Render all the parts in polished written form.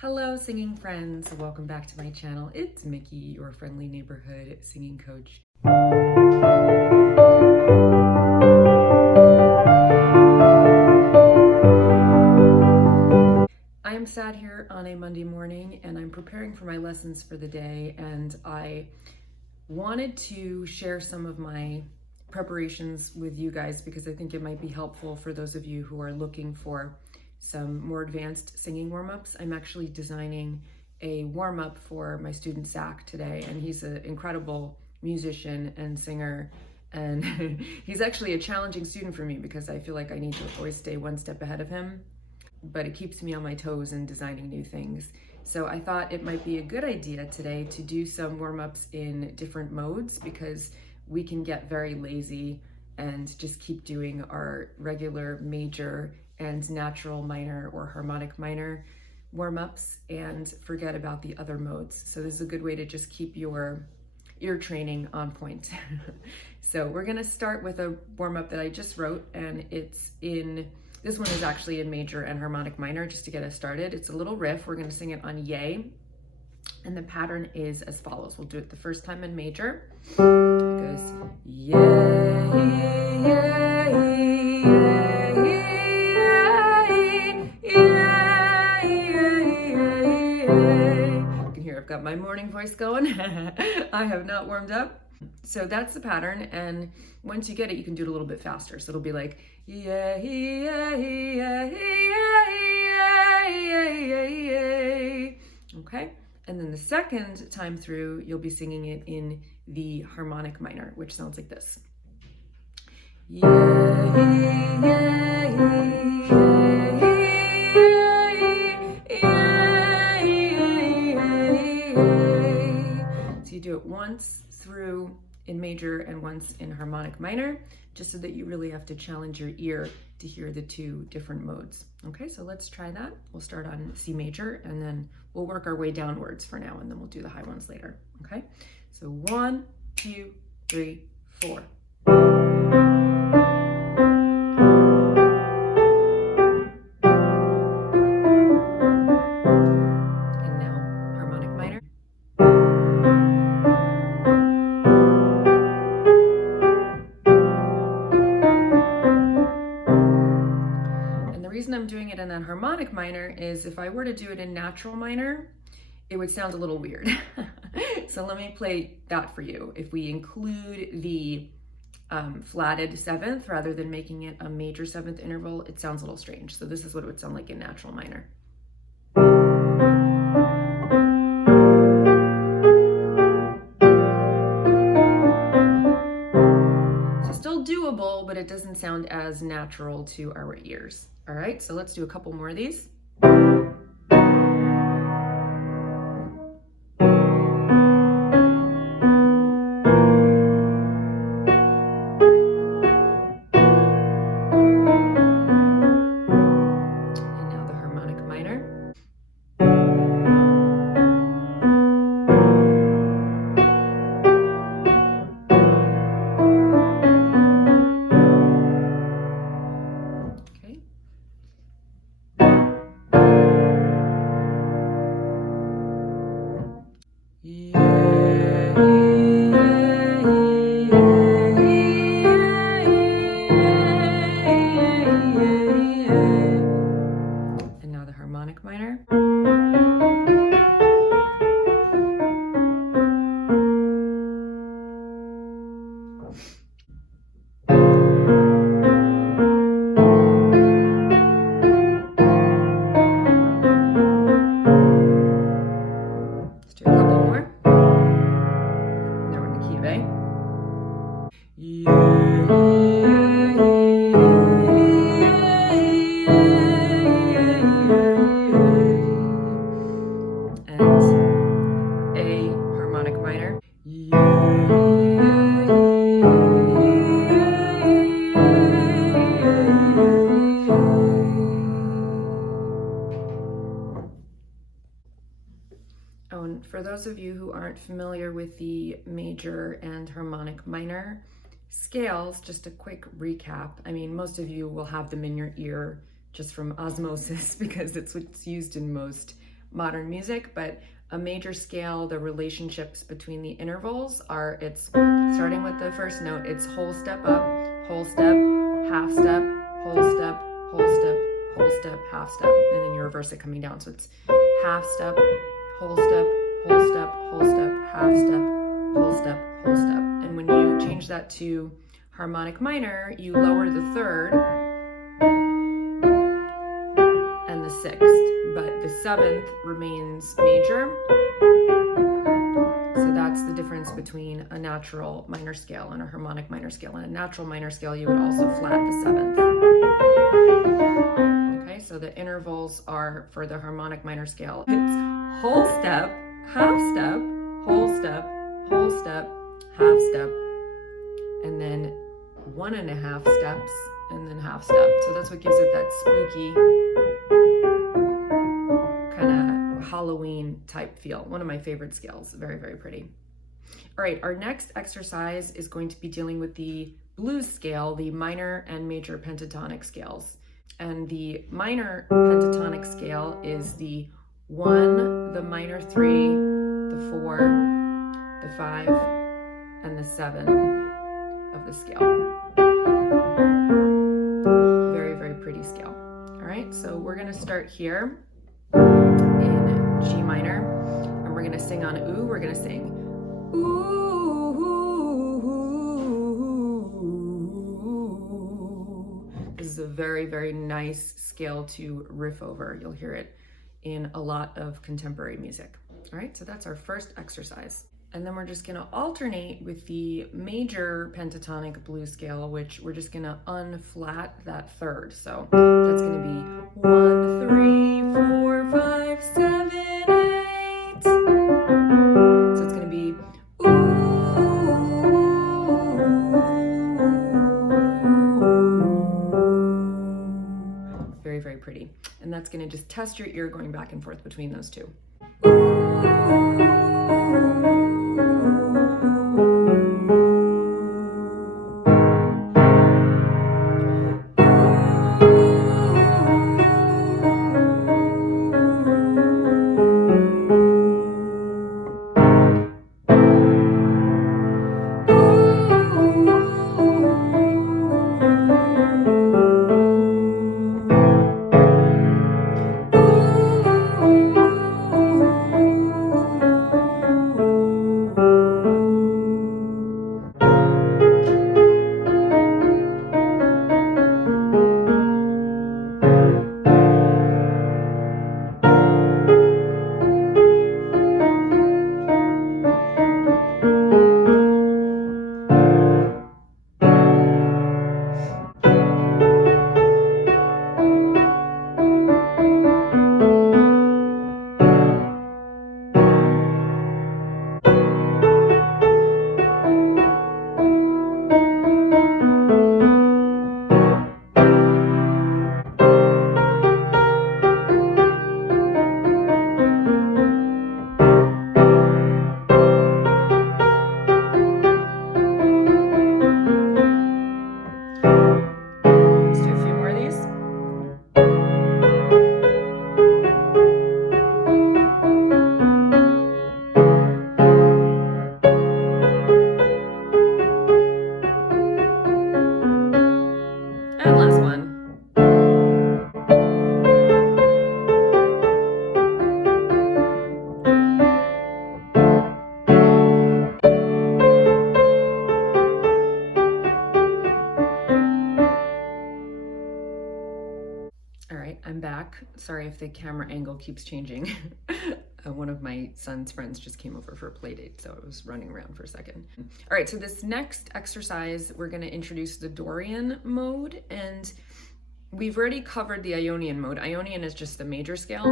Hello, singing friends. Welcome back to my channel. It's Miki, your friendly neighborhood singing coach. I am sat here on a Monday morning and I'm preparing for my lessons for the day, and I wanted to share some of my preparations with you guys because I think it might be helpful for those of you who are looking for some more advanced singing warm-ups. I'm actually designing a warm-up for my student Zach today, and he's an incredible musician and singer, and he's actually a challenging student for me because I feel like I need to always stay one step ahead of him, but it keeps me on my toes in designing new things. So I thought it might be a good idea today to do some warm-ups in different modes, because we can get very lazy and just keep doing our regular major and natural minor or harmonic minor warm-ups and forget about the other modes. So this is a good way to just keep your ear training on point. So we're gonna start with a warm-up that I just wrote, and this one is actually in major and harmonic minor, just to get us started. It's a little riff. We're gonna sing it on yay, and the pattern is as follows. We'll do it the first time in major. It goes yay, yay, you can hear I've got my morning voice going. I have not warmed up. So that's the pattern, and once you get it, you can do it a little bit faster. So it'll be like yeah, yeah, yeah, yeah, yeah, yeah. Okay? And then the second time through, you'll be singing it in the harmonic minor, which sounds like this. Yeah, yeah, yeah, so you do it once through in major and once in harmonic minor, just so that you really have to challenge your ear to hear the two different modes. Okay, so let's try that. We'll start on C major, and then we'll work our way downwards for now, and then we'll do the high ones later. Okay, so 1, 2, 3, 4. I'm doing it in that harmonic minor is if I were to do it in natural minor, it would sound a little weird. So let me play that for you. If we include the flatted seventh rather than making it a major seventh interval, it sounds a little strange. So this is what it would sound like in natural minor. So still doable, but it doesn't sound as natural to our ears. All right, so let's do a couple more of these. Oh, and for those of you who aren't familiar with the major and harmonic minor scales, just a quick recap. I mean, most of you will have them in your ear just from osmosis because it's what's used in most modern music, but a major scale, the relationships between the intervals are, it's starting with the first note, it's whole step up, whole step, half step, whole step, whole step, whole step, half step, and then you reverse it coming down. So it's half step, whole step, whole step, whole step, half step, whole step, whole step. And when you change that to harmonic minor, you lower the third and the sixth, but the seventh remains major. So that's the difference between a natural minor scale and a harmonic minor scale. In a natural minor scale, you would also flat the seventh. Okay, so the intervals are for the harmonic minor scale. It's whole step, half step, whole step, whole step, half step, and then 1.5 steps, and then half step. So that's what gives it that spooky kind of Halloween type feel. One of my favorite scales. Very, very pretty. All right, our next exercise is going to be dealing with the blues scale, the minor and major pentatonic scales. And the minor pentatonic scale is the 1, the minor 3, the 4, the 5, and the 7 of the scale. Very, very pretty scale. All right, so we're gonna start here in G minor, and we're gonna sing on ooh. We're gonna sing ooh. This is a very, very nice scale to riff over. You'll hear it in a lot of contemporary music. All right, so that's our first exercise. And then we're just gonna alternate with the major pentatonic blues scale, which we're just gonna unflat that third. So that's gonna be 1, 3, 4, 5, 7, 8. So it's gonna be ooh. Very, very pretty. And that's gonna just test your ear going back and forth between those two. I'm back. Sorry if the camera angle keeps changing. One of my son's friends just came over for a play date, so I was running around for a second. All right, so this next exercise, we're gonna introduce the Dorian mode, and we've already covered the Ionian mode. Ionian is just the major scale.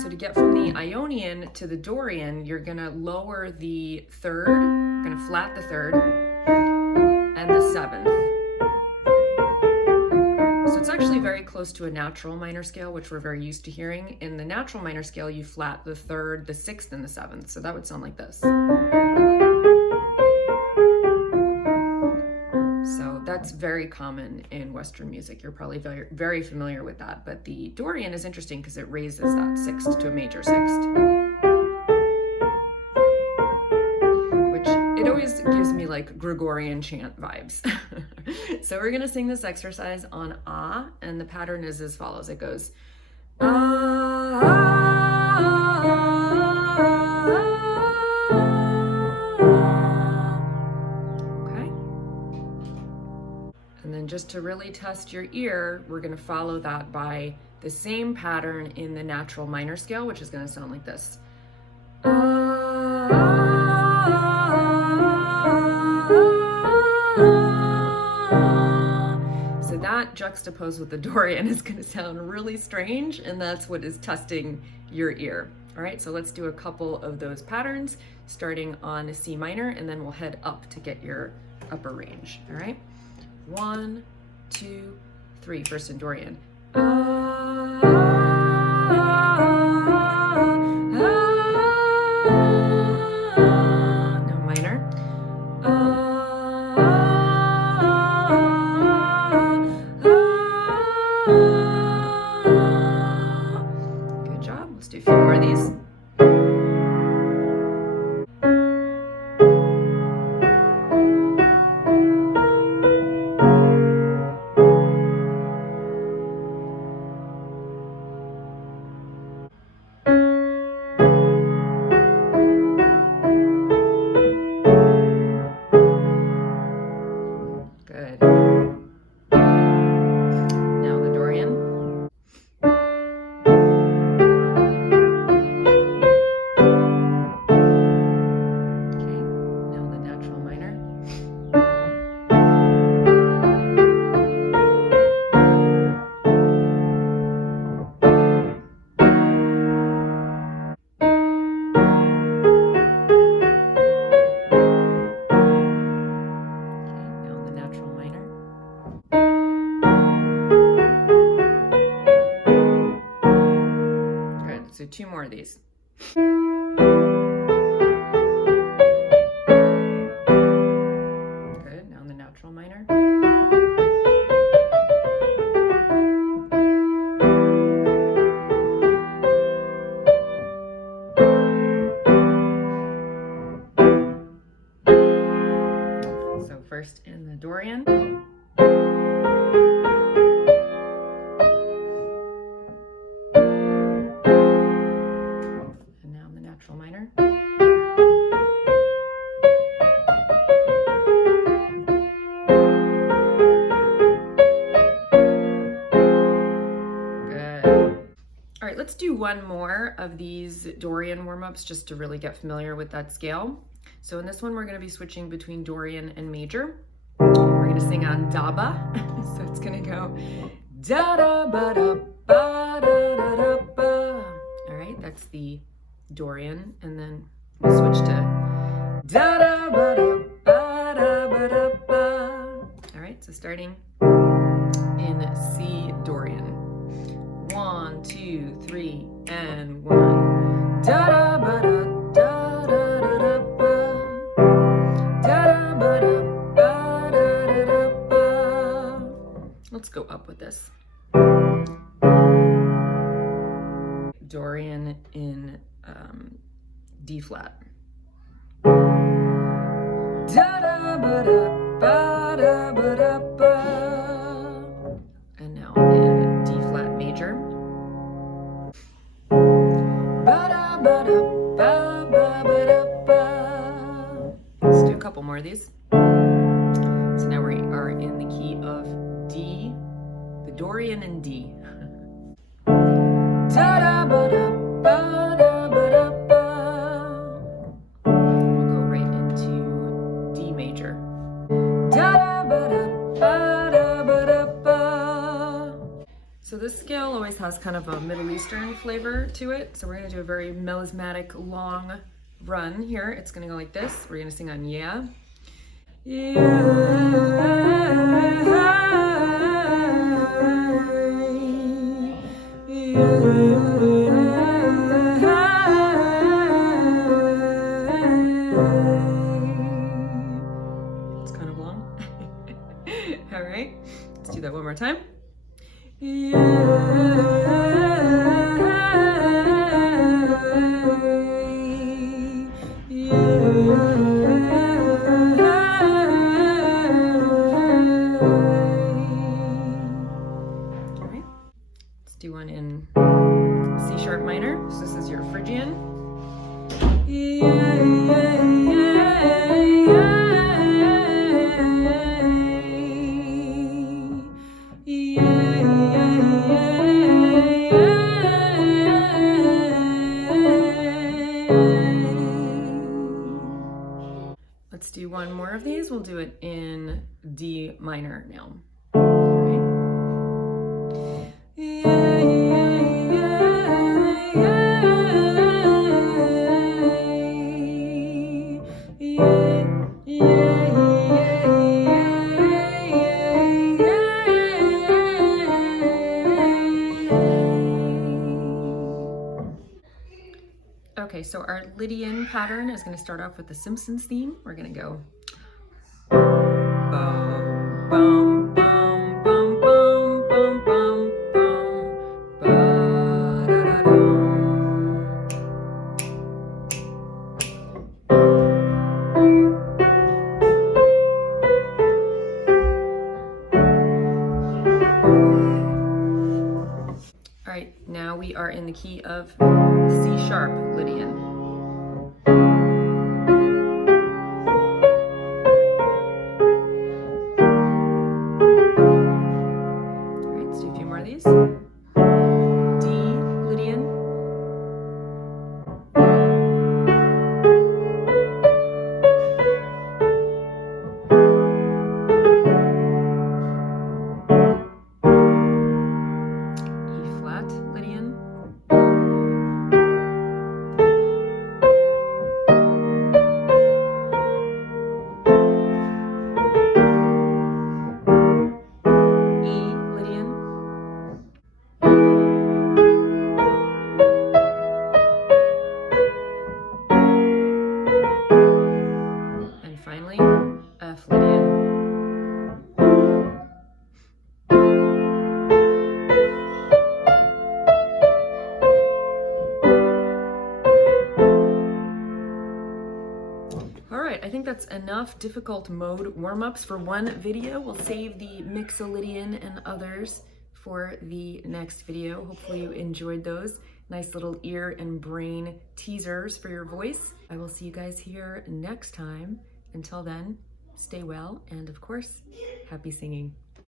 So to get from the Ionian to the Dorian, you're gonna lower the third, you're gonna flat the third, and the seventh. So it's actually very close to a natural minor scale, which we're very used to hearing. In the natural minor scale, you flat the third, the sixth, and the seventh. So that would sound like this. So that's that's very common in Western music. You're probably very, very familiar with that. But the Dorian is interesting because it raises that sixth to a major sixth, which it always gives me like Gregorian chant vibes. So we're gonna sing this exercise on ah, and the pattern is as follows. It goes ah. And then just to really test your ear, we're going to follow that by the same pattern in the natural minor scale, which is going to sound like this. So that juxtaposed with the Dorian is going to sound really strange, and that's what is testing your ear. All right, so let's do a couple of those patterns, starting on a C minor, and then we'll head up to get your upper range. All right. 1, 2, 3. First in Dorian. No minor. Good job. Let's do a few more of these. So 2 more of these. Good. Now in the natural minor. So first in the Dorian. Minor. Good. All right, let's do one more of these Dorian warm-ups just to really get familiar with that scale. So in this one, we're going to be switching between Dorian and major. We're going to sing on DaBa. So it's going to go da da ba da ba da da da ba. All right, that's the Dorian, and then we'll switch to da da ba da ba da ba da ba. All right, so starting in C Dorian. 1, 2, 3, and 1. Da da ba da da da da da ba. Da da ba da ba da da da ba. Let's go up with this. Dorian in D flat. And now in D flat major. Let's do a couple more of these. So now we are in the key of D, the Dorian in D. So this scale always has kind of a Middle Eastern flavor to it. So we're going to do a very melismatic long run here. It's going to go like this. We're going to sing on yeah. It's kind of long. All C sharp minor, so this is your Phrygian. Let's do one more of these. We'll do it in D minor now. Okay, so our Lydian pattern is going to start off with the Simpsons theme. We're going to go bum, bum, bum, bum, bum, bum, bum, bum, ba-da-da-dum. All right, now we are in the key of C sharp Lydian. All right, let's do a few more of these. D Lydian. E flat Lydian. Finally, F Lydian. All right, I think that's enough difficult mode warm-ups for one video. We'll save the Lydian and others for the next video. Hopefully you enjoyed those. Nice little ear and brain teasers for your voice. I will see you guys here next time. Until then, stay well, and of course, happy singing.